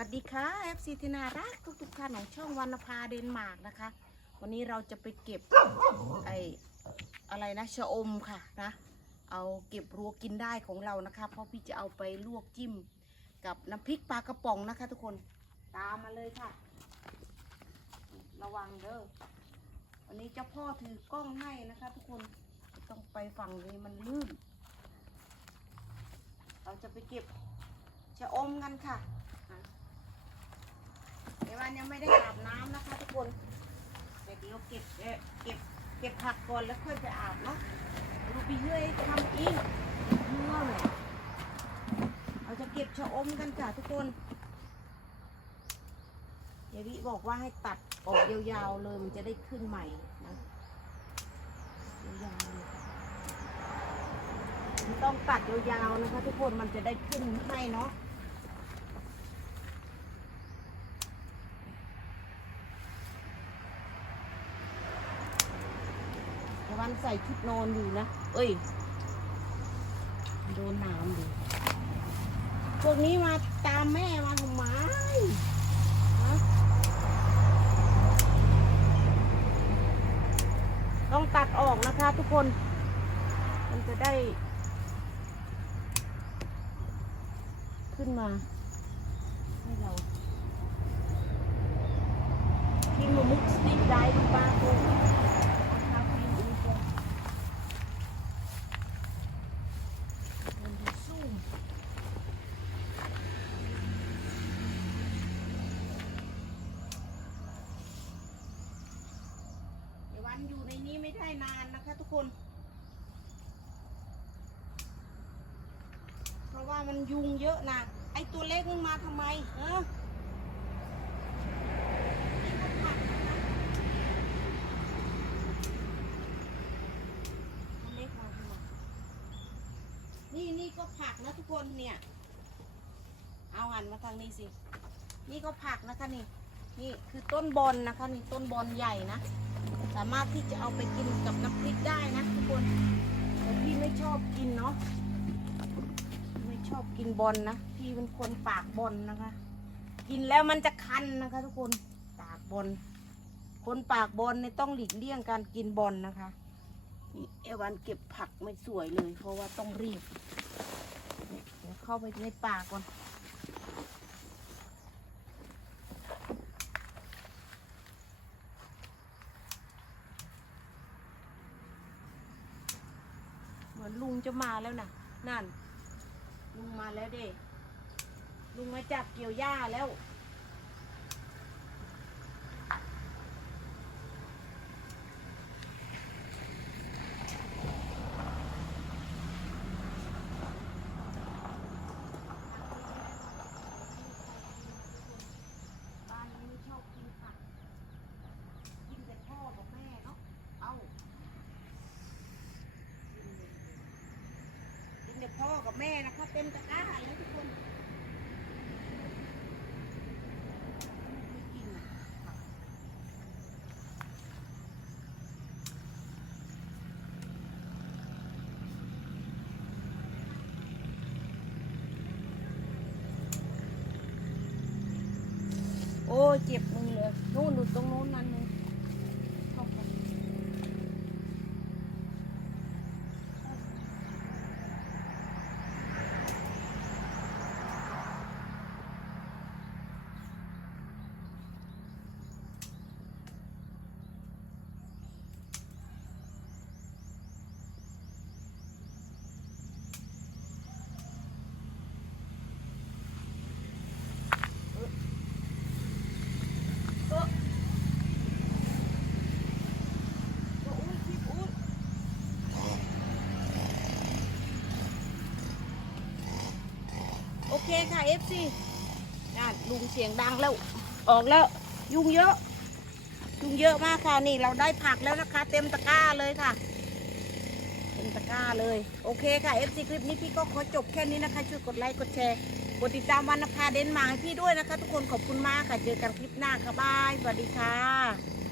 วัสดีค่ะ FC ที่น่ารักทุกทุกๆท่านของช่องวรรณภาเดนมาร์กนะคะ วันนี้เราจะไปเก็บไออะไรนะชะอมค่ะนะ เอาเก็บรัวกินได้ของเรานะคะ เพราะพี่จะเอาไปลวกจิ้มกับน้ำพริกปลากระป๋องนะคะ ทุกคนตามมาเลยค่ะ ระวังเด้อวันนี้เจ้าพ่อถือกล้องให้นะคะ ทุกคนต้องไปฝั่งนี้มันลื่น เราจะไปเก็บชะอมกันค่ะ เดี๋ยววันยังไม่ได้อาบน้ำนะคะทุกคนแต่เดี๋ยวเก็บเอ่อเก็บเก็บผักก่อนแล้วค่อยไปอาบเนาะดูพี่เฮ้ยทำอีกเมื่อเลยเราจะเก็บชะอมกันค่ะทุกคนเดี๋ยววิบอกว่าให้ตัดออกยาวๆเลยมันจะได้ขึ้นใหม่นะยาวๆเลยค่ะมันต้องตัดยาวๆนะคะ ทุกคนมันจะได้ขึ้นให้เนาะันใส่ชุดนอนอยู่นะ เอ้ย โดนน้ำดิพวกนี้มาตามแม่มาทำไมต้องตัดออกนะคะทุกคน มันจะได้ ขึ้นมาให้เราที่มือมุกสติกได้ดูบ้างตัวเดี๋ยว วันอยู่ในนี้ไม่ได้นานนะคะทุกคน เพราะว่ามันยุงเยอะนะไอตัวเล็กมันมาทำไมเออนี่นี่ก็ผักนะทุกคนเนี่ย เอาหันมาทางนี้สิ นี่ก็ผักนะคะนี่ นี่คือต้นบอลนะคะ นี่ต้นบอลใหญ่นะ สามารถที่จะเอาไปกินกับน้ำพริกได้นะทุกคนแต่พี่ไม่ชอบกินเนาะไม่ชอบกินบอลนะพี่เป็นคนปากบอลนะคะ กินแล้วมันจะคันนะคะ ทุกคนปากบอลคนปากบอลเนี่ยต้องหลีกเลี่ยงการกินบอลนะคะเอวันเก็บผักไม่สวยเลย เพราะว่าต้องรีบเนี่ยเดี๋ยวเข้าไปในป่าก่อน มือนลุงจะมาแล้วนะนั่น ลุงมาแล้วเด้ ลุงมาจับเกี่ยวหญ้าแล้ว บ้านนี้ไม่ชอบกินผัก กินแต่พ่อกับแม่เนาะ เอา กินเดี๋ยว พ่อกับแม่นะคะเต็มตะกร้าเลยทุกคนโอ้เจ็บมือเลยนู่นดูตรงนู้นนั่นนึงเข้าไป เออเอออุ้ยคลิปอุ้ยโอ เคค่ะ FC น่ะลุงเสียงดังแล้ว ออกแล้ว ยุงเยอะ ยุงเยอะมากค่ะ นี่เราได้ผักแล้วนะคะ เต็มตะกร้าเลยค่ะ เต็มตะกร้าเลย โอเคค่ะ FC คลิปนี้พี่ก็ขอจบแค่นี้นะคะ ช่วยกดไลค์ กดแชร์ กดติดตามวันนภาเดนมาร์กให้พี่ด้วยนะคะ ทุกคนขอบคุณมากค่ะ เจอกันคลิปหน้าค่ะบาย สวัสดีค่ะ